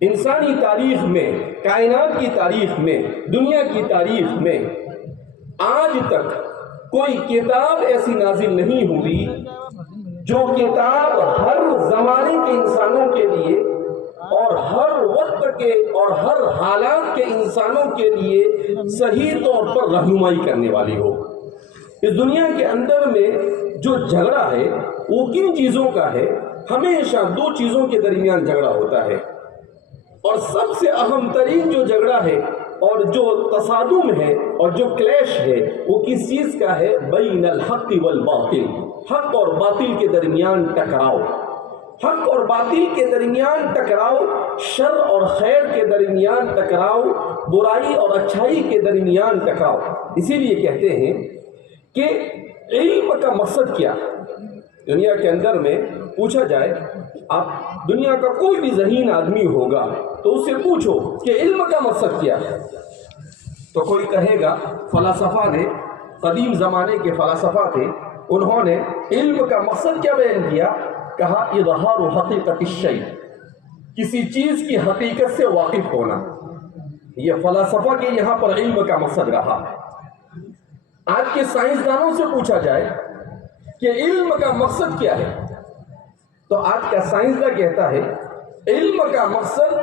انسانی تاریخ میں، کائنات کی تاریخ میں، دنیا کی تاریخ میں آج تک کوئی کتاب ایسی نازل نہیں ہوئی جو کتاب ہر زمانے کے انسانوں کے لیے اور ہر وقت کے اور ہر حالات کے انسانوں کے لیے صحیح طور پر رہنمائی کرنے والی ہو۔ اس دنیا کے اندر میں جو جھگڑا ہے وہ کن چیزوں کا ہے؟ ہمیشہ دو چیزوں کے درمیان جھگڑا ہوتا ہے، اور سب سے اہم ترین جو جھگڑا ہے اور جو تصادم ہے اور جو کلیش ہے وہ کس چیز کا ہے؟ بین الحق والباطل، حق اور باطل کے درمیان ٹکراؤ، حق اور باطل کے درمیان ٹکراؤ، شر اور خیر کے درمیان ٹکراؤ، برائی اور اچھائی کے درمیان ٹکراؤ۔ اسی لیے کہتے ہیں کہ علم کا مقصد کیا ہے؟ دنیا کے اندر میں پوچھا جائے، آپ دنیا کا کوئی بھی ذہین آدمی ہوگا تو اس سے پوچھو کہ علم کا مقصد کیا ہے، تو کوئی کہے گا فلاسفہ نے، قدیم زمانے کے فلاسفہ تھے، انہوں نے علم کا مقصد کیا بیان کیا؟ کہا اظہار حقیقت الشیء، کسی چیز کی حقیقت سے واقف ہونا۔ یہ فلاسفہ کے یہاں پر علم کا مقصد رہا۔ آج کے سائنسدانوں سے پوچھا جائے کہ علم کا مقصد کیا ہے، تو آج کا سائنسداں کہتا ہے علم کا مقصد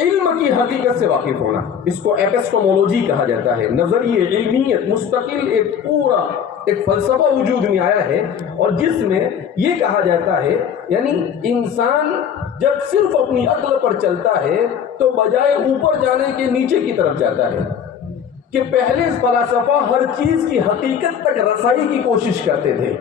علم کی حقیقت سے واقف ہونا۔ اس کو ایپسٹومولوجی کہا جاتا ہے، نظریہ علمیت مستقل ایک پورا ایک فلسفہ وجود میں آیا ہے، اور جس میں یہ کہا جاتا ہے یعنی انسان جب صرف اپنی عقل پر چلتا ہے تو بجائے اوپر جانے کے نیچے کی طرف جاتا ہے، کہ پہلے فلاسفہ ہر چیز کی حقیقت تک رسائی کی کوشش کرتے تھے،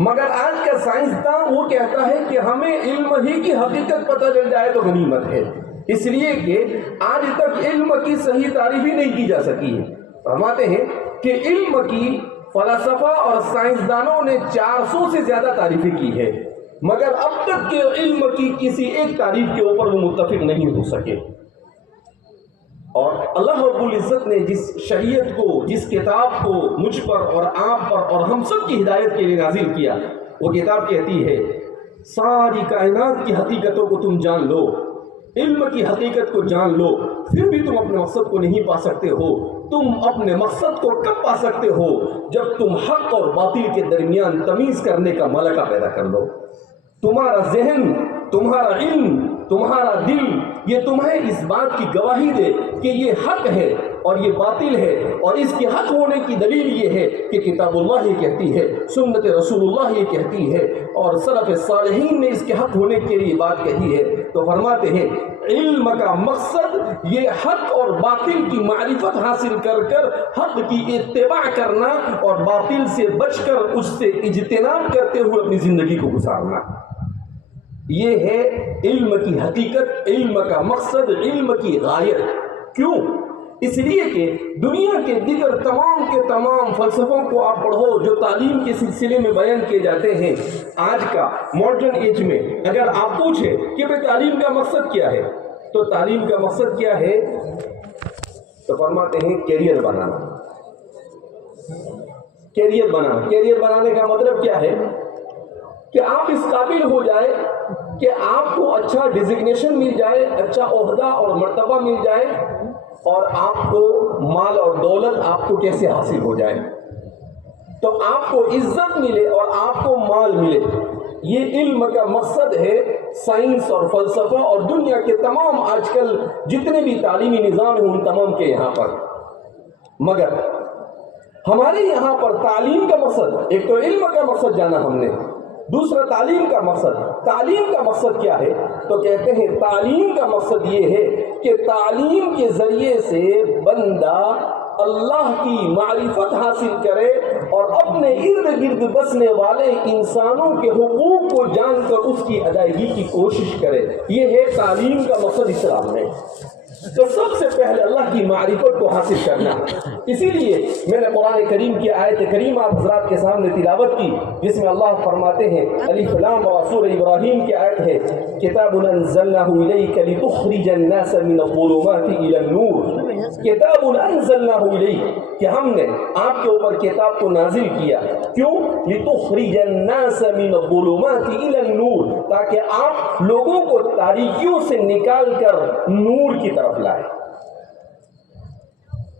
مگر آج کا سائنسداں وہ کہتا ہے کہ ہمیں علم ہی کی حقیقت پتہ چل جائے تو غنیمت ہے، اس لیے کہ آج تک علم کی صحیح تعریف ہی نہیں کی جا سکی ہے۔ فرماتے ہیں کہ علم کی فلاسفہ اور سائنسدانوں نے 400 سے زیادہ تعریفیں کی ہے، مگر اب تک کے علم کی کسی ایک تعریف کے اوپر وہ متفق نہیں ہو سکے۔ اور اللہ رب العزت نے جس شریعت کو، جس کتاب کو مجھ پر اور آپ پر اور ہم سب کی ہدایت کے لیے نازل کیا، وہ کتاب کہتی ہے ساری کائنات کی حقیقتوں کو تم جان لو، علم کی حقیقت کو جان لو، پھر بھی تم اپنے مقصد کو نہیں پا سکتے ہو۔ تم اپنے مقصد کو کب پا سکتے ہو؟ جب تم حق اور باطل کے درمیان تمیز کرنے کا ملکہ پیدا کر لو۔ تمہارا ذہن، تمہارا علم، تمہارا دل یہ تمہیں اس بات کی گواہی دے کہ یہ حق ہے اور یہ باطل ہے، اور اس کے حق ہونے کی دلیل یہ ہے کہ کتاب اللہ یہ کہتی ہے، سنت رسول اللہ یہ کہتی ہے، اور سلف صالحین نے اس کے حق ہونے کے لیے بات کہی ہے۔ تو فرماتے ہیں علم کا مقصد یہ حق اور باطل کی معرفت حاصل کر کر حق کی اتباع کرنا اور باطل سے بچ کر اس سے اجتناب کرتے ہوئے اپنی زندگی کو گزارنا، یہ ہے علم کی حقیقت، علم کا مقصد، علم کی غایت۔ کیوں؟ اس لیے کہ دنیا کے دیگر تمام کے تمام فلسفوں کو آپ پڑھو جو تعلیم کے سلسلے میں بیان کیے جاتے ہیں، آج کا ماڈرن ایج میں اگر آپ پوچھیں کہ بھئی تعلیم کا مقصد کیا ہے، تو تعلیم کا مقصد کیا ہے؟ تو فرماتے ہیں کیریئر بنانا۔ کیریئر بنانا، کیریئر بنانے کا مطلب کیا ہے؟ کہ آپ اس قابل ہو جائے کہ آپ کو اچھا ڈیزگنیشن مل جائے، اچھا عہدہ اور مرتبہ مل جائے، اور آپ کو مال اور دولت آپ کو کیسے حاصل ہو جائے، تو آپ کو عزت ملے اور آپ کو مال ملے۔ یہ علم کا مقصد ہے سائنس اور فلسفہ اور دنیا کے تمام آج کل جتنے بھی تعلیمی نظام ہیں ان تمام کے یہاں پر۔ مگر ہمارے یہاں پر تعلیم کا مقصد، ایک تو علم کا مقصد جانا ہم نے، دوسرا تعلیم کا مقصد۔ تعلیم کا مقصد کیا ہے؟ تو کہتے ہیں تعلیم کا مقصد یہ ہے کہ تعلیم کے ذریعے سے بندہ اللہ کی معرفت حاصل کرے اور اپنے ارد گرد بسنے والے انسانوں کے حقوق کو جان کر اس کی ادائیگی کی کوشش کرے۔ یہ ہے تعلیم کا مقصد اسلام میں۔ تو سب سے پہلے اللہ کی معرفت کو حاصل کرنا۔ اسی لیے میں نے قرآن کریم کی آیت کریمہ آپ حضرات کے سامنے تلاوت کی، جس میں اللہ فرماتے ہیں الف لام را، سورہ ابراہیم کی آیت ہے، کتاب انزلناہ الیک لتخرج الناس من الظلمات الی النور کتاب انزلناہ الیک کہ ہم نے آپ کے اوپر کتاب کو نازل کیا، کیوں؟ لتخرج الناس من الظلمات الی النور، تاکہ آپ لوگوں کو تاریکیوں سے نکال کر نور کی طرف لائیں۔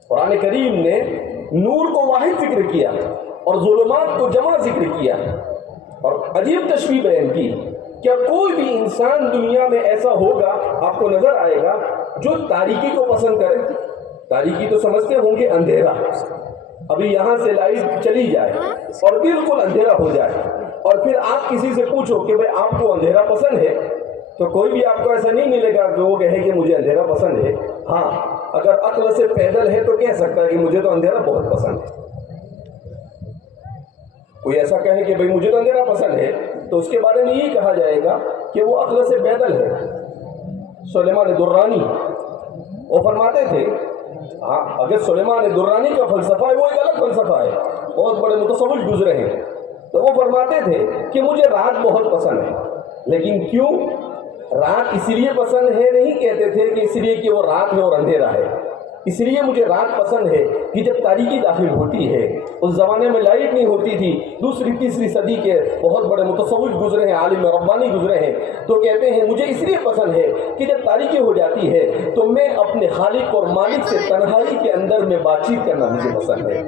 قرآن کریم نے نور کو واحد ذکر کیا اور ظلمات کو جمع ذکر کیا، اور عجیب تشبیہ بیان کی۔ کیا کوئی بھی انسان دنیا میں ایسا ہوگا، آپ کو نظر آئے گا، جو تاریکی کو پسند کرے؟ تاریکی تو سمجھتے ہوں گے اندھیرا، ابھی یہاں سے لائٹ چلی جائے اور بالکل اندھیرا ہو جائے، اور پھر آپ کسی سے پوچھو کہ بھئی آپ کو اندھیرا پسند ہے، تو کوئی بھی آپ کو ایسا نہیں ملے گا کہ وہ کہے کہ مجھے اندھیرا پسند ہے۔ ہاں، اگر عقل سے پیدل ہے تو کہہ سکتا ہے کہ مجھے تو اندھیرا بہت پسند ہے۔ کوئی ایسا کہے کہ بھئی مجھے تو اندھیرا پسند ہے، تو اس کے بارے میں یہی کہا جائے گا کہ وہ عقل سے پیدل ہے۔ سلیمان درانی وہ فرماتے تھے، اگر سلیمان درانی کا فلسفہ ہے وہ ایک الگ فلسفہ ہے، بہت بڑے متصوف گزرے ہیں، تو وہ فرماتے تھے کہ مجھے رات بہت پسند ہے، لیکن کیوں؟ رات اس لیے پسند ہے نہیں کہتے تھے کہ اس لیے کہ وہ رات ہے اور اندھیرا ہے، اس لیے مجھے رات پسند ہے کہ جب تاریکی داخل ہوتی ہے، اس زمانے میں لائٹ نہیں ہوتی تھی، دوسری تیسری صدی کے بہت بڑے متصوف گزرے ہیں، عالم ربانی گزرے ہیں، تو کہتے ہیں مجھے اس لیے پسند ہے کہ جب تاریکی ہو جاتی ہے تو میں اپنے خالق اور مالک سے تنہائی کے اندر میں بات چیت کرنا مجھے پسند ہے،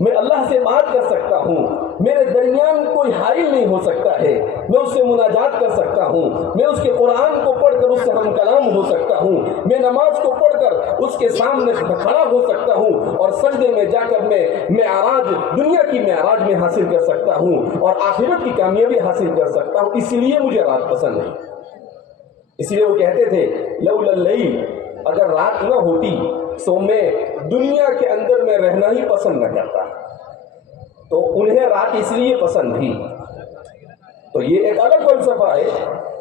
میں اللہ سے بات کر سکتا ہوں، میرے درمیان کوئی حائل نہیں ہو سکتا ہے، میں اس سے مناجات کر سکتا ہوں، میں اس کے قرآن کو پڑھ کر اس سے ہم کلام ہو سکتا ہوں، میں نماز کو پڑھ کر اس کے سامنے کھڑا ہو سکتا ہوں، اور سجدے میں جا کر میں معراج، دنیا کی معراج میں حاصل کر سکتا ہوں، اور آخرت کی کامیابی حاصل کر سکتا ہوں، اس لیے مجھے رات پسند ہے۔ اس لیے وہ کہتے تھے لولا اللیل، اگر رات نہ ہوتی تو میں دنیا کے اندر میں رہنا ہی پسند نہ کرتا، تو انہیں رات اس لیے پسند تھی۔ تو یہ ایک الگ فلسفہ ہے۔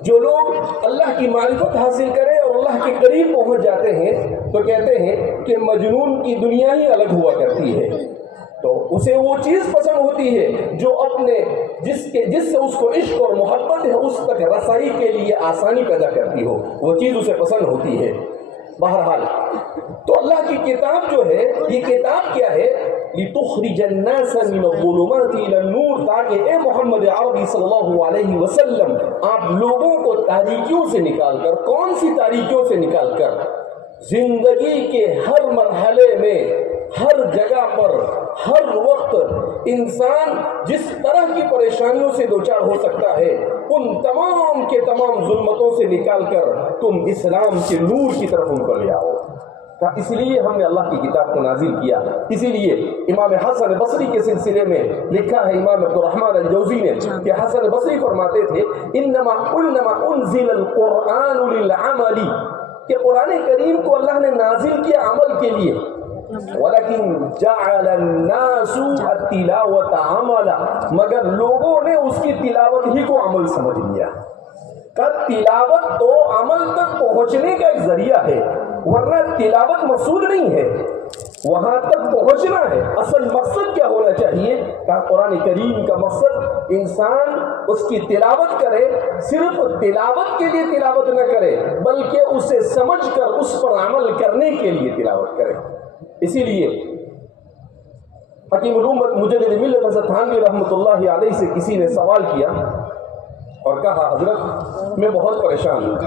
جو لوگ اللہ کی معرفت حاصل کریں اور اللہ کے قریب پہنچ جاتے ہیں تو کہتے ہیں کہ مجنون کی دنیا ہی الگ ہوا کرتی ہے، تو اسے وہ چیز پسند ہوتی ہے جو اپنے جس سے اس کو عشق اور محبت ہے اس تک رسائی کے لیے آسانی پیدا کرتی ہو، وہ چیز اسے پسند ہوتی ہے۔ بہرحال تو اللہ کی کتاب جو ہے، یہ کتاب کیا ہے؟ لِتُخْرِجَ النَّاسَ مِنَ الظُّلُمَاتِ إِلَى النُّورِ، تاکہ اے محمد عربی صلی اللہ علیہ وسلم آپ لوگوں کو تاریکیوں سے نکال کر، کون سی تاریکیوں سے نکال کر؟ زندگی کے ہر مرحلے میں، ہر جگہ پر، ہر وقت انسان جس طرح کی پریشانیوں سے دوچار ہو سکتا ہے، ان تمام کے تمام ظلمتوں سے نکال کر تم اسلام کے نور کی طرف ان کو لے آؤ۔ اس لیے ہم نے اللہ کی کتاب کو نازل کیا۔ اسی لیے امام حسن بصری کے سلسلے میں لکھا ہے امام عبدالرحمن الجوزی نے کہ حسن بصری فرماتے تھے انما انزل القرآن للعمل، کہ قرآن کریم کو اللہ نے نازل کیا عمل کے لیے، ولیکن جعل الناس التلاوۃ عملا، مگر لوگوں نے اس کی تلاوت ہی کو عمل سمجھ لیا۔ کہ تلاوت تو عمل تک پہنچنے کا ایک ذریعہ ہے، ورنہ تلاوت مقصود نہیں ہے، وہاں تک پہنچنا ہے۔ اصل مقصد کیا ہونا چاہیے؟ کہ قرآن کریم کا مقصد انسان اس کی تلاوت کرے، صرف تلاوت کے لیے تلاوت نہ کرے بلکہ اسے سمجھ کر اس پر عمل کرنے کے لیے تلاوت کرے۔ اسی لیے حکیم الامت مجدد ملت حضرت تھانوی رحمۃ اللہ علیہ سے کسی نے سوال کیا اور کہا حضرت میں بہت پریشان ہوں۔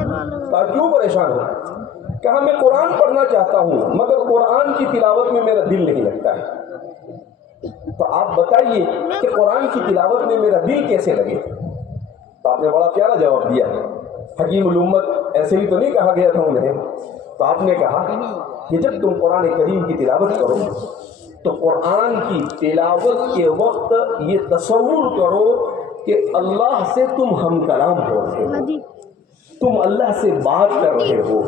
کہا کیوں پریشان ہوں؟ کہا میں قرآن پڑھنا چاہتا ہوں مگر قرآن کی تلاوت میں میرا دل نہیں لگتا ہے، تو آپ بتائیے کہ قرآن کی تلاوت میں میرا دل کیسے لگے؟ تو آپ نے بڑا پیارا جواب دیا۔ حکیم الامت ایسے ہی تو نہیں کہا گیا تھا انہیں، تو آپ نے کہا کہ جب تم قرآن کریم کی تلاوت کرو تو قرآن کی تلاوت کے وقت یہ تصور کرو کہ اللہ سے تم ہم کلام ہو رہے ہو، تم اللہ سے بات کر رہے ہو۔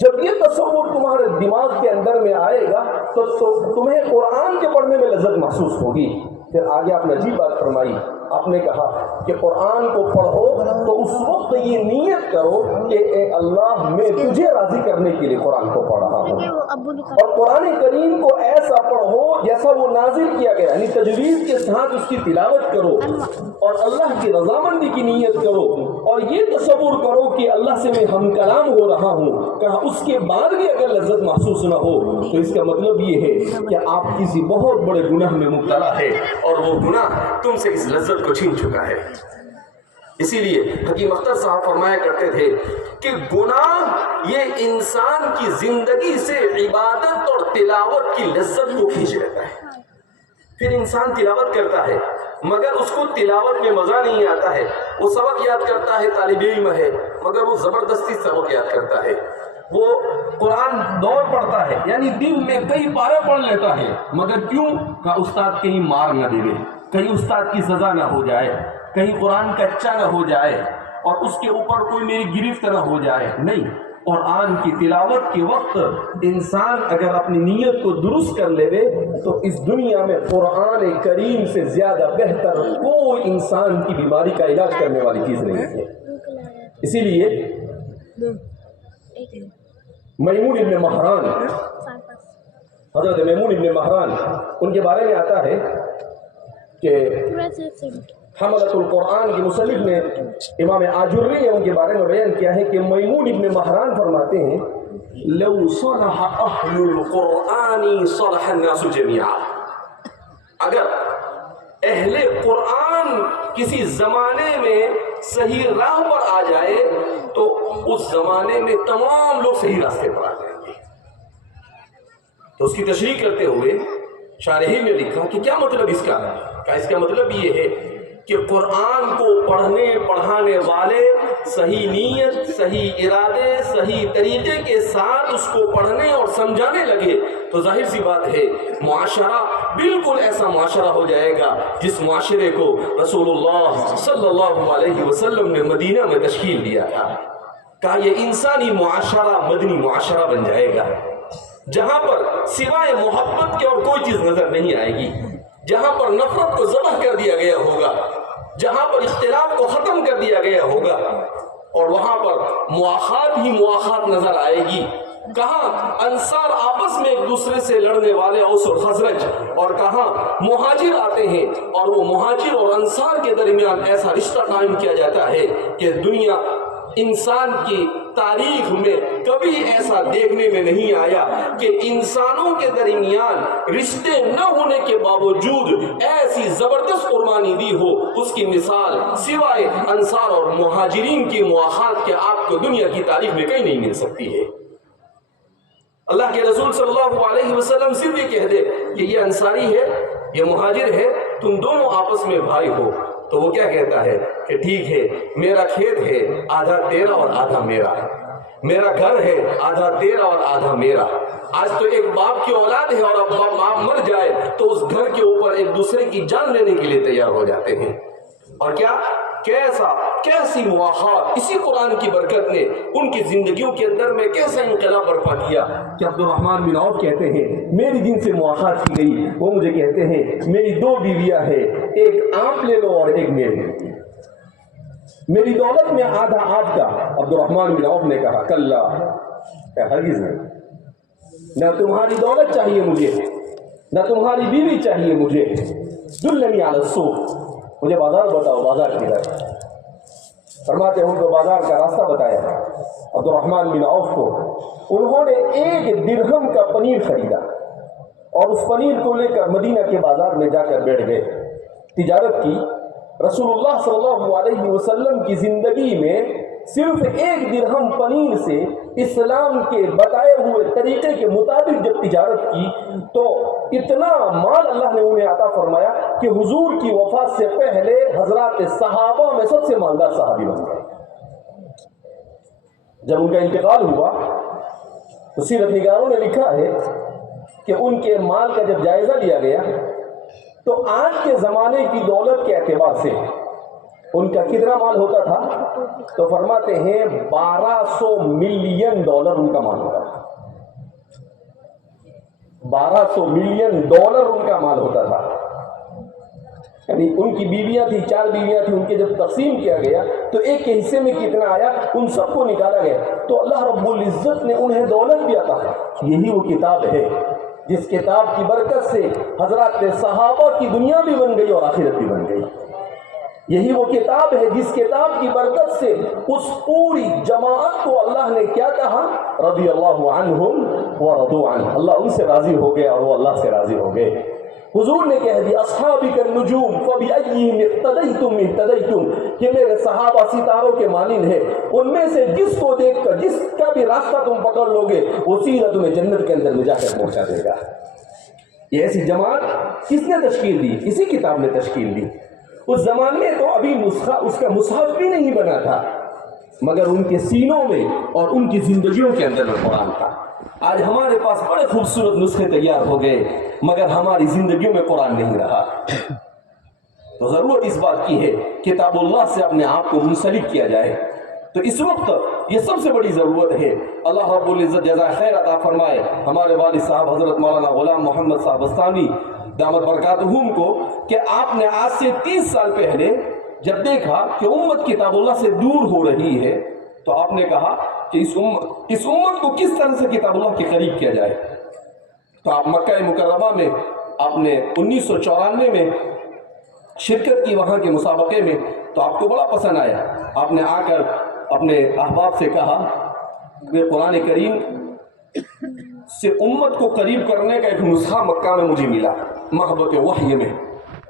جب یہ تصور تمہارے دماغ کے اندر میں آئے گا تو تمہیں قرآن کے پڑھنے میں لذت محسوس ہوگی۔ پھر آگے آپ نے عجیب بات فرمائی، آپ نے کہا کہ قرآن کو پڑھو تو اس وقت یہ نیت کرو کہ اے اللہ میں تجھے راضی کرنے کے لیے قرآن کو پڑھ رہا ہوں، اور قرآن کریم کو ایسا پڑھو جیسا وہ نازل کیا گیا، یعنی تجوید کے ساتھ اس کی تلاوت کرو اور اللہ کی رضامندی کی نیت کرو، اور یہ تصور کرو کہ اللہ سے میں ہم کلام ہو رہا ہوں۔ کہا اس کے بعد بھی اگر لذت محسوس نہ ہو تو اس کا مطلب یہ ہے کہ آپ کسی بہت بڑے گناہ میں مبتلا ہے اور وہ گناہ تم سے اس لذت کو چھین چکا ہے۔ اسی لیے حکیم اختر صاحب فرمایا کرتے تھے کہ گناہ یہ انسان کی زندگی سے عبادت اور تلاوت کی لذت کو کھینچ لیتا ہے۔ پھر انسان تلاوت کرتا ہے مگر اس کو تلاوت میں مزہ نہیں آتا ہے، وہ سبق یاد کرتا ہے، طالب علم ہے مگر وہ زبردستی سبق یاد کرتا ہے، وہ قرآن دور پڑھتا ہے، یعنی دن میں کئی پارے پڑھ لیتا ہے مگر کیوں؟ کہ استاد کہیں مار نہ دے، کہیں استاد کی سزا نہ ہو جائے، کہیں قرآن کچا نہ ہو جائے اور اس کے اوپر کوئی میری گرفت نہ ہو جائے۔ نہیں، قرآن کی تلاوت کے وقت انسان اگر اپنی نیت کو درست کر لے تو اس دنیا میں قرآن کریم سے زیادہ بہتر کوئی انسان کی بیماری کا علاج کرنے والی چیز نہیں ہے۔ اسی لیے میمون ابن مہران، حضرت میمون ابن مہران، ان کے بارے میں آتا ہے کہ حملۃ القرآن کے مصنف نے امام آجری نے ان کے بارے میں بیان کیا ہے کہ میمون ابن مہران فرماتے ہیں لو صلح اہل القرآن صلح الناس جميعا، اگر اہل قرآن کسی زمانے میں صحیح راہ پر آ جائے تو اس زمانے میں تمام لوگ صحیح راستے پر آ جائیں گے۔ تو اس کی تشریح کرتے ہوئے شارحین نے لکھا کہ کیا مطلب اس کا ہے؟ اس کا مطلب یہ ہے کہ قرآن کو پڑھنے پڑھانے والے صحیح نیت، صحیح ارادے، صحیح طریقے کے ساتھ اس کو پڑھنے اور سمجھانے لگے تو ظاہر سی بات ہے معاشرہ بالکل ایسا معاشرہ ہو جائے گا جس معاشرے کو رسول اللہ صلی اللہ علیہ وسلم نے مدینہ میں تشکیل دیا تھا۔ کہا یہ انسانی معاشرہ مدنی معاشرہ بن جائے گا، جہاں پر سوائے محبت کے اور کوئی چیز نظر نہیں آئے گی، جہاں پر نفرت کو ذبح کر دیا گیا ہوگا، جہاں پر اختلاف کو ختم کر دیا گیا ہوگا، اور وہاں پر مواخات ہی مواخات نظر آئے گی۔ کہاں انصار آپس میں ایک دوسرے سے لڑنے والے اوس اور خزرج، اور کہاں مہاجر آتے ہیں اور وہ مہاجر اور انصار کے درمیان ایسا رشتہ قائم کیا جاتا ہے کہ دنیا انسان کی تاریخ میں کبھی ایسا دیکھنے میں نہیں آیا کہ انسانوں کے درمیان رشتے نہ ہونے کے باوجود ایسی زبردست قربانی دی ہو، اس کی مثال سوائے انصار اور مہاجرین کی مواخات کے آپ کو دنیا کی تاریخ میں کہیں نہیں مل سکتی ہے۔ اللہ کے رسول صلی اللہ علیہ وسلم صرف یہ کہہ دے کہ یہ انصاری ہے، یہ مہاجر ہے، تم دونوں آپس میں بھائی ہو، تو وہ کیا کہتا ہے کہ ٹھیک ہے، میرا کھیت ہے آدھا تیرا اور آدھا میرا، میرا گھر ہے آدھا تیرا اور آدھا میرا۔ آج تو ایک باپ کی اولاد ہے اور اب باپ مر جائے تو اس گھر کے اوپر ایک دوسرے کی جان لینے کے لیے تیار ہو جاتے ہیں۔ اور کیا کیسی مواخات اسی قرآن کی برکت نے ان کی زندگیوں کے اندر میں کیسا انقلاب برپا کیا کہ عبد الرحمن بن عوف کہتے ہیں میری جن سے مواخات کی گئی وہ مجھے کہتے ہیں میری دو بیویاں ہیں، ایک آپ لے لو اور ایک میری، میری دولت میں آدھا آپ کا۔ عبد الرحمن بن عوف نے کہا کلا، ہرگز نہیں، نہ تمہاری دولت چاہیے مجھے، نہ تمہاری بیوی چاہیے مجھے، دلنی علی السوق، مجھے بازار بتاؤ، بازار کدھر؟ فرماتے ہیں تو بازار کا راستہ بتایا عبد الرحمن بن عوف کو۔ انہوں نے 1 درہم کا پنیر خریدا اور اس پنیر کو لے کر مدینہ کے بازار میں جا کر بیٹھ گئے، تجارت کی۔ رسول اللہ صلی اللہ علیہ وسلم کی زندگی میں صرف 1 درہم پنیر سے اسلام کے بتائے ہوئے طریقے کے مطابق جب تجارت کی تو اتنا مال اللہ نے انہیں عطا فرمایا کہ حضور کی وفات سے پہلے حضرات صحابہ میں سب سے مالدار صحابی بن گئے۔ جب ان کا انتقال ہوا تو سیرت نگاروں نے لکھا ہے کہ ان کے مال کا جب جائزہ لیا گیا تو آج کے زمانے کی دولت کے اعتبار سے ان کا کتنا مال ہوتا تھا؟ تو فرماتے ہیں 1200 ملین ڈالر ان کا مال ہوتا تھا، 1200 ملین ڈالر ان کا مال ہوتا تھا۔ یعنی ان کی بیویاں تھیں، 4 بیویاں تھیں، ان کے جب تقسیم کیا گیا تو ایک کے حصے میں کتنا آیا ان سب کو نکالا گیا، تو اللہ رب العزت نے انہیں دولت بھی عطا کی۔ یہی وہ کتاب ہے جس کتاب کی برکت سے حضرات صحابہ کی دنیا بھی بن گئی اور آخرت بھی بن گئی۔ یہی وہ کتاب ہے جس کتاب کی برکت سے اس پوری جماعت کو اللہ نے کیا کہا، رضی اللہ عنہم ورضوا عنہ، اللہ ان سے راضی ہو گئے اور وہ اللہ سے راضی ہو گئے۔ حضور نے کہہ دیا اصحابک النجوم فبأیہم اقتدیتم اہتدیتم، کہ میرے صحابہ ستاروں کے مانند ہیں، ان میں سے جس کو دیکھ کر جس کا بھی راستہ تم پکڑ لو گے وہ سیدھا تمہیں جنت کے اندر میں جا کر پہنچا دے گا۔ یہ ایسی جماعت کس نے تشکیل دی؟ اسی کتاب نے تشکیل دی۔ اس زمانے میں تو ابھی نسخہ اس کا مصحف بھی نہیں بنا تھا، مگر ان کے سینوں میں اور ان کی زندگیوں کے اندر میں قرآن تھا۔ آج ہمارے پاس بڑے خوبصورت نسخے تیار ہو گئے مگر ہماری زندگیوں میں قرآن نہیں رہا۔ تو ضرورت اس بات کی ہے کتاب اللہ سے اپنے آپ کو منسلک کیا جائے۔ تو اس وقت یہ سب سے بڑی ضرورت ہے۔ اللہ رب العزت جزائے خیر عطا فرمائے ہمارے والد صاحب حضرت مولانا غلام محمد صاحب بستانی دامت برکاتہم کو، کہ آپ نے آج سے 30 سال پہلے جب دیکھا کہ امت کتاب اللہ سے دور ہو رہی ہے تو آپ نے کہا کہ اس امت کو کس طرح سے کتاب اللہ کے قریب کیا جائے۔ تو آپ مکہ مکرمہ میں آپ نے 1994 میں شرکت کی وہاں کے مسابقے میں، تو آپ کو بڑا پسند آیا۔ آپ نے آ کر اپنے احباب سے کہا کہ قرآن کریم سے امت کو قریب کرنے کا ایک نسخہ مکہ میں مجھے ملا، محبت وحی میں،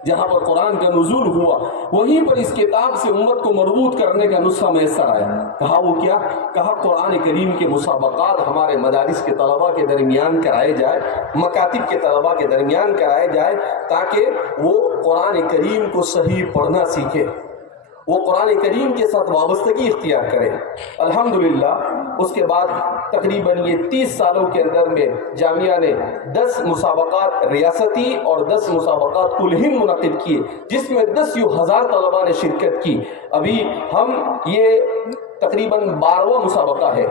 جہاں پر قرآن کا نزول ہوا وہیں پر اس کتاب سے امت کو مربوط کرنے کا نسخہ میسر آیا۔ کہا وہ کیا؟ کہا قرآن کریم کے مسابقات ہمارے مدارس کے طلباء کے درمیان کرائے جائے، مکاتب کے طلباء کے درمیان کرائے جائے، تاکہ وہ قرآن کریم کو صحیح پڑھنا سیکھے، وہ قرآن کریم کے ساتھ وابستگی اختیار کرے۔ الحمدللہ اس کے بعد تقریباً یہ 30 سالوں کے اندر میں جامعہ نے 10 مسابقات ریاستی اور 10 مسابقات کل ہند منعقد کیے، جس میں 10,000 طلباء نے شرکت کی۔ ابھی ہم یہ تقریباً 12واں مسابقہ ہے،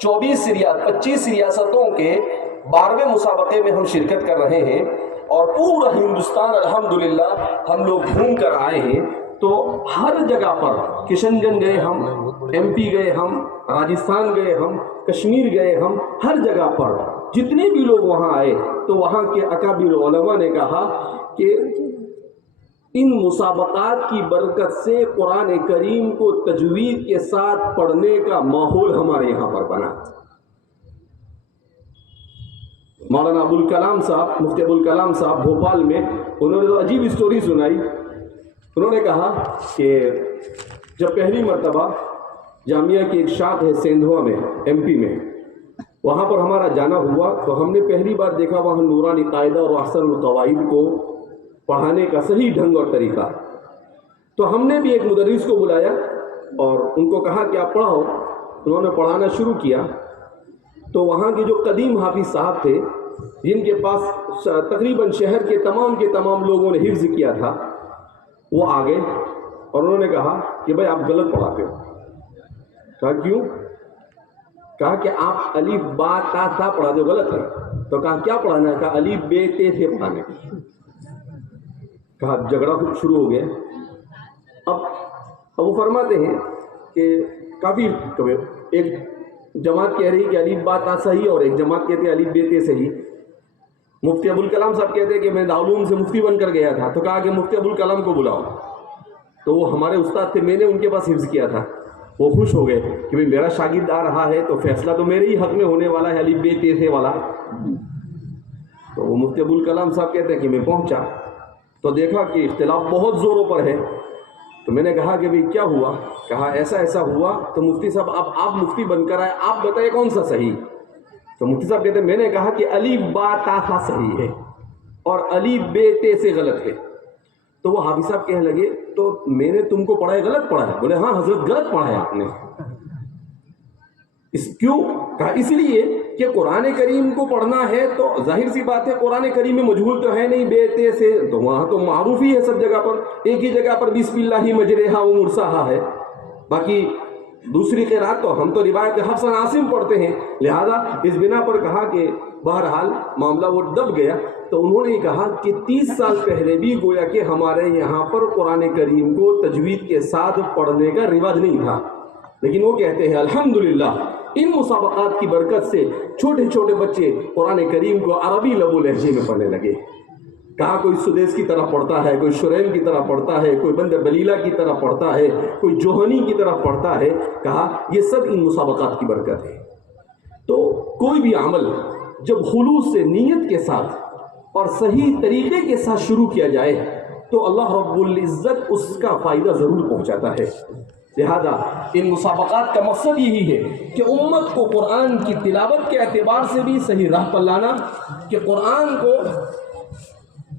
25 ریاستوں کے 12ویں مسابقے میں ہم شرکت کر رہے ہیں، اور پورا ہندوستان الحمدللہ ہم لوگ گھوم کر آئے ہیں۔ تو ہر جگہ پر کشن گنج گئے ہم، ایم پی گئے ہم، راجستھان گئے ہم، کشمیر گئے ہم، ہر جگہ پر جتنے بھی لوگ وہاں آئے تو وہاں کے اکابر علماء نے کہا کہ ان مسابقات کی برکت سے قرآن کریم کو تجوید کے ساتھ پڑھنے کا ماحول ہمارے یہاں پر بنا۔ مولانا ابوالکلام صاحب، مفتی ابوالکلام صاحب بھوپال میں، انہوں نے تو عجیب اسٹوری سنائی۔ انہوں نے کہا کہ جب پہلی مرتبہ جامعہ کی ایک شاخ ہے سیندھوا میں، ایم پی میں، وہاں پر ہمارا جانا ہوا تو ہم نے پہلی بار دیکھا وہاں نورانی قاعدہ اور احسن القواعد کو پڑھانے کا صحیح ڈھنگ اور طریقہ۔ تو ہم نے بھی ایک مدرس کو بلایا اور ان کو کہا کہ آپ پڑھاؤ۔ انہوں نے پڑھانا شروع کیا تو وہاں کے جو قدیم حافظ صاحب تھے، جن کے پاس تقریباً شہر کے تمام لوگوں نے حفظ کیا تھا، وہ آ گئے اور انہوں نے کہا کہ بھائی آپ غلط پڑھاتے ہو۔ کہا کیوں؟ کہا کہ آپ الف با تا تھا پڑھاتے ہو، غلط ہے۔ تو کہا کیا پڑھانا ہے؟ کہا الف بے تے تھے پڑھانے۔ کہا جھگڑا شروع ہو گیا۔ اب وہ فرماتے ہیں کہ کافی ایک جماعت کہہ رہی کہ الف با تا صحیح اور ایک جماعت کہتے ہیں الف بے تے صحیح۔ مفتی ابوالکلام صاحب کہتے ہیں کہ میں دارالعلوم سے مفتی بن کر گیا تھا، تو کہا کہ مفتی ابوالکلام کو بلاؤ۔ تو وہ ہمارے استاد تھے، میں نے ان کے پاس حفظ کیا تھا۔ وہ خوش ہو گئے کہ بھئی میرا شاگرد آ رہا ہے تو فیصلہ تو میرے ہی حق میں ہونے والا ہے، الف بے تے سے والا۔ تو وہ مفتی ابوالکلام صاحب کہتے ہیں کہ میں پہنچا تو دیکھا کہ اختلاف بہت زوروں پر ہے۔ تو میں نے کہا کہ بھئی کیا ہوا؟ کہا ایسا ہوا۔ تو مفتی صاحب آپ مفتی بن کر آئے، آپ بتائیں کون سا صحیح؟ تو مفتی صاحب کہتے ہیں میں نے کہا کہ الف با تا تھا صحیح ہے اور الف بے تے سے غلط ہے۔ تو وہ حافظ صاحب کہنے لگے تو میں نے تم کو پڑھا ہے غلط پڑھا ہے؟ بولے ہاں حضرت غلط پڑھا ہے آپ نے۔ کیوں؟ کہا اس لیے کہ قرآن کریم کو پڑھنا ہے تو ظاہر سی بات ہے قرآن کریم میں مجہول تو ہے نہیں بے تے سے، تو وہاں تو معروف ہی ہے سب جگہ پر، ایک ہی جگہ پر بسم اللہ مجریہا و مرساہا ہے، باقی دوسری قرات تو ہم تو روایت حفص عن عاصم پڑھتے ہیں، لہذا اس بنا پر کہا کہ بہرحال معاملہ وہ دب گیا، تو انہوں نے کہا کہ 30 سال پہلے بھی گویا کہ ہمارے یہاں پر قرآن کریم کو تجوید کے ساتھ پڑھنے کا رواج نہیں تھا، لیکن وہ کہتے ہیں الحمدللہ ان مسابقات کی برکت سے چھوٹے چھوٹے بچے قرآن کریم کو عربی لب و لہجے میں پڑھنے لگے۔ کہا کوئی سدیس کی طرح پڑھتا ہے، کوئی شریم کی طرح پڑھتا ہے، کوئی بند بلیلہ کی طرح پڑھتا ہے، کوئی جوہنی کی طرح پڑھتا ہے۔ کہا یہ سب ان مسابقات کی برکت ہے۔ تو کوئی بھی عمل جب خلوص سے، نیت کے ساتھ اور صحیح طریقے کے ساتھ شروع کیا جائے تو اللہ رب العزت اس کا فائدہ ضرور پہنچاتا ہے۔ لہذا ان مسابقات کا مقصد یہی ہے کہ امت کو قرآن کی تلاوت کے اعتبار سے بھی صحیح راہ پر لانا، کہ قرآن کو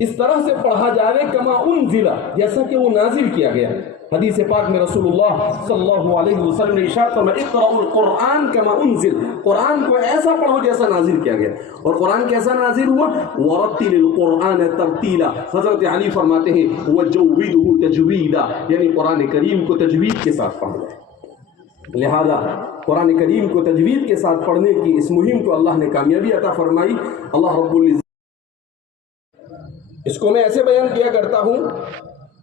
اس طرح سے پڑھا جائے کما انزل، جیسا کہ وہ نازل کیا گیا۔ حدیث پاک میں رسول اللہ صلی اللہ علیہ وسلم نے ارشاد فرمایا اقرأوا القرآن کما انزل، قرآن کو ایسا پڑھو جیسا نازل کیا گیا۔ اور قرآن کیسا نازل ہوا؟ ورتل القرآن ترتیلا، حضرت علی فرماتے ہیں وجوده تجویدا، یعنی قرآن کریم کو تجوید کے ساتھ پڑھنا۔ لہذا قرآن کریم کو تجوید کے ساتھ پڑھنے کی اس مہم کو اللہ نے کامیابی عطا فرمائی۔ اللہ رب العزت، اس کو میں ایسے بیان کیا کرتا ہوں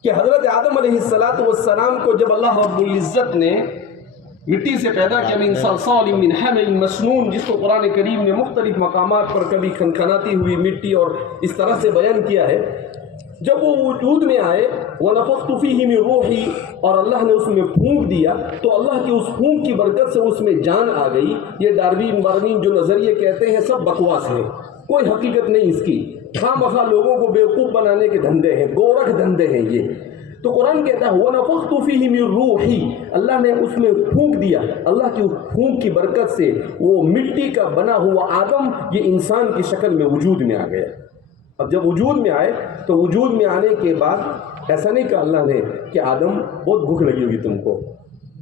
کہ حضرت آدم علیہ السلام کو جب اللہ رب العزت نے مٹی سے پیدا کیا، من صلصال من حمأ مسنون، جس کو قرآن کریم نے مختلف مقامات پر کبھی کھنکھناتی ہوئی مٹی اور اس طرح سے بیان کیا ہے، جب وہ وجود میں آئے وَنَفَخْتُ فِيهِ مِن رُوحِي، اور اللہ نے اس میں پھونک دیا، تو اللہ کی اس پھونک کی برکت سے اس میں جان آ گئی۔ یہ ڈاروین جو نظریے کہتے ہیں سب بکواس ہیں، کوئی حقیقت نہیں اس کی، خواہ مخواہ لوگوں کو بیوقوف بنانے کے دھندے ہیں، گورکھ دھندے ہیں یہ۔ تو قرآن کہتا ہے وَنَفَخْتُ فِيهِ مِن رُوحِي، اللہ نے اس میں پھونک دیا، اللہ کی اس پھونک کی برکت سے وہ مٹی کا بنا ہوا آدم یہ انسان کی شکل میں وجود میں آ گیا۔ اب جب وجود میں آئے تو وجود میں آنے کے بعد ایسا نہیں کہا اللہ نے کہ آدم بہت بھوک لگی ہوگی، تم کو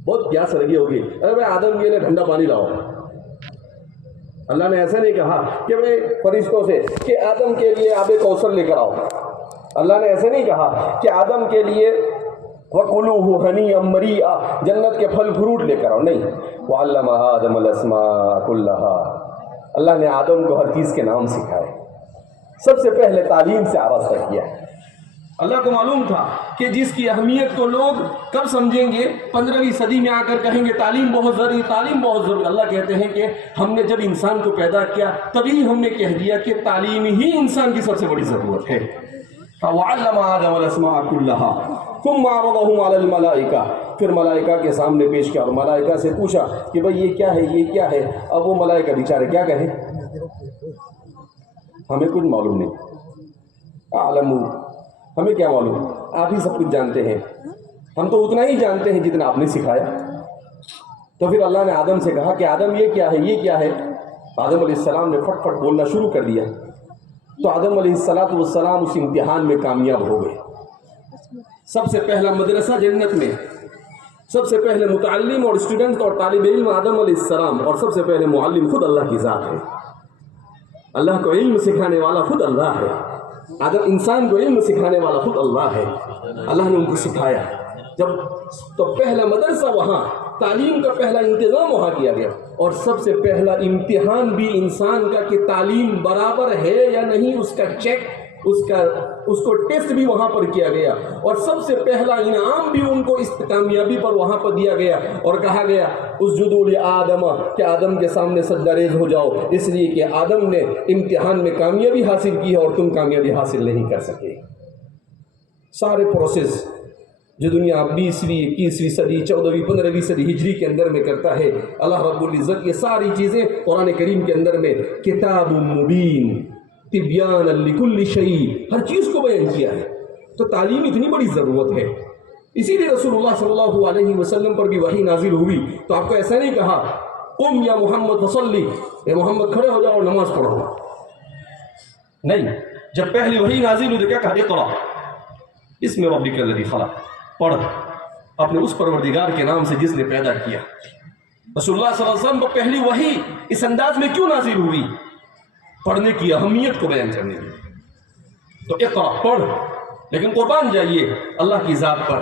بہت پیاس لگی ہوگی، ارے بھائی آدم کے لیے ٹھنڈا پانی لاؤ۔ اللہ نے ایسا نہیں کہا کہ بھائی فرشتوں سے کہ آدم کے لیے آب کوثر لے کر آؤ۔ اللہ نے ایسا نہیں کہا کہ آدم کے لیے وَكُلُوهُ هَنِيًّا مَرِيئًا، جنت کے پھل فروٹ لے کر آؤ، نہیں۔ وَعَلَّمَ آدَمَ الْأَسْمَاءَ كُلَّهَا، اللہ نے آدم کو ہر چیز کے نام سکھائے، سب سے پہلے تعلیم سے آراستہ کیا۔ اللہ کو معلوم تھا کہ جس کی اہمیت کو لوگ کب سمجھیں گے، 15ویں صدی میں آ کر کہیں گے تعلیم بہت ضروری، تعلیم بہت ضروری۔ اللہ کہتے ہیں کہ ہم نے جب انسان کو پیدا کیا تبھی ہم نے کہہ دیا کہ تعلیم ہی انسان کی سب سے بڑی ضرورت ہے۔ وَعَلَّمَ آدَمَ الْأَسْمَاءَ كُلَّهَا ثُمَّ عَرَضَهُمْ عَلَى الْمَلَائِكَةِ، پھر ملائکہ کے سامنے پیش کیا اور ملائکہ سے پوچھا کہ بھئی یہ کیا ہے، یہ کیا ہے۔ اب وہ ملائکہ بیچارے کیا کہیں، ہمیں کچھ معلوم نہیں، اعلموا، ہمیں کیا معلوم، آپ ہی سب کچھ جانتے ہیں، ہم تو اتنا ہی جانتے ہیں جتنا آپ نے سکھایا۔ تو پھر اللہ نے آدم سے کہا کہ آدم یہ کیا ہے، یہ کیا ہے۔ آدم علیہ السلام نے پھٹ پھٹ بولنا شروع کر دیا، تو آدم علیہ السلام اس امتحان میں کامیاب ہو گئے۔ سب سے پہلا مدرسہ جنت میں، سب سے پہلے متعلم اور اسٹوڈنٹ اور طالب علم آدم علیہ السلام، اور سب سے پہلے معلم خود اللہ کی ذات ہے۔ اللہ کو علم سکھانے والا خود اللہ ہے، آدم انسان کو علم سکھانے والا خود اللہ ہے۔ اللہ نے ان کو سکھایا، جب تو پہلا مدرسہ وہاں، تعلیم کا پہلا انتظام وہاں کیا گیا، اور سب سے پہلا امتحان بھی انسان کا کہ تعلیم برابر ہے یا نہیں، اس کا چیک، اس کو ٹیسٹ بھی وہاں پر کیا گیا، اور سب سے پہلا انعام بھی ان کو اس کامیابی پر وہاں پر دیا گیا، اور کہا گیا اسجدوا لآدم، کہ آدم کے سامنے سجدہ ریز ہو جاؤ، اس لیے کہ آدم نے امتحان میں کامیابی حاصل کی ہے اور تم کامیابی حاصل نہیں کر سکے۔ سارے پروسیس جو دنیا 20ویں 21ویں صدی 14ویں 15ویں صدی ہجری کے اندر میں کرتا ہے، اللہ رب العزت یہ ساری چیزیں قرآن کریم کے اندر میں کتاب مبین تبیان لکل شیء، ہر چیز کو بیان کیا ہے۔ تو تعلیم اتنی بڑی ضرورت ہے، اسی لیے رسول اللہ صلی اللہ علیہ وسلم پر بھی وحی نازل ہوئی تو آپ کو ایسا نہیں کہا قم یا محمد فصلی، اے محمد کھڑے ہو جاؤ اور نماز پڑھو، نہیں۔ جب پہلی وحی نازل ہوئی تو کیا کہا، اقرأ اسم ربک الذی خلق، پڑھ اپنے اس پروردگار کے نام سے جس نے پیدا کیا۔ رسول اللہ صلی اللہ علیہ وسلم کو پہلی وحی اس انداز میں کیوں نازل ہوئی، پڑھنے کی اہمیت کو بیان کرنے کی۔ تو اقرأ، پڑھ، لیکن قربان جائیے اللہ کی ذات پر،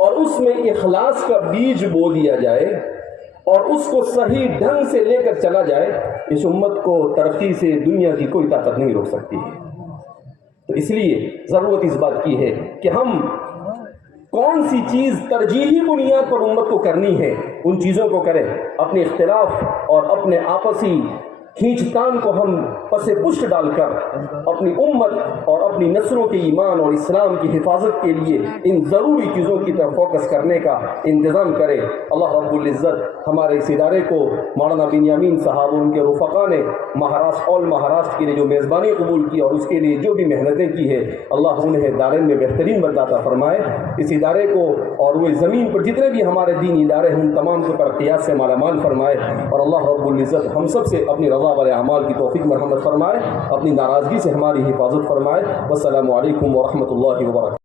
اور اس میں اخلاص کا بیج بو دیا جائے اور اس کو صحیح ڈھنگ سے لے کر چلا جائے، اس امت کو ترقی سے دنیا کی کوئی طاقت نہیں روک سکتی ہے۔ تو اس لیے ضرورت اس بات کی ہے کہ ہم کون سی چیز ترجیحی بنیاد پر امت کو کرنی ہے ان چیزوں کو کریں، اپنے اختلاف اور اپنے آپسی کھینچ تان کو ہم پس پشت ڈال کر اپنی امت اور اپنی نسلوں کے ایمان اور اسلام کی حفاظت کے لیے ان ضروری چیزوں کی طرف فوکس کرنے کا انتظام کرے۔ اللہ رب العزت ہمارے اس ادارے کو مولانا بنیامین صاحب اور ان کے رفقا نے مہاراشٹر کے لیے جو میزبانی قبول کی اور اس کے لیے جو بھی محنتیں کی ہے، اللہ انہیں دارین میں بہترین بدلہ عطا فرمائے۔ اس ادارے کو اور وہ زمین پر جتنے بھی ہمارے دین ادارے ہیں ان تمام کو ترقیات سے مالا مال فرمائے، اور اللہ رب العزت ہم سب سے اپنی رضا والے اعمال کی توفیق مرحمت فرمائے، اپنی ناراضگی سے ہماری حفاظت فرمائے۔ والسلام علیکم ورحمۃ اللہ وبرکاتہ۔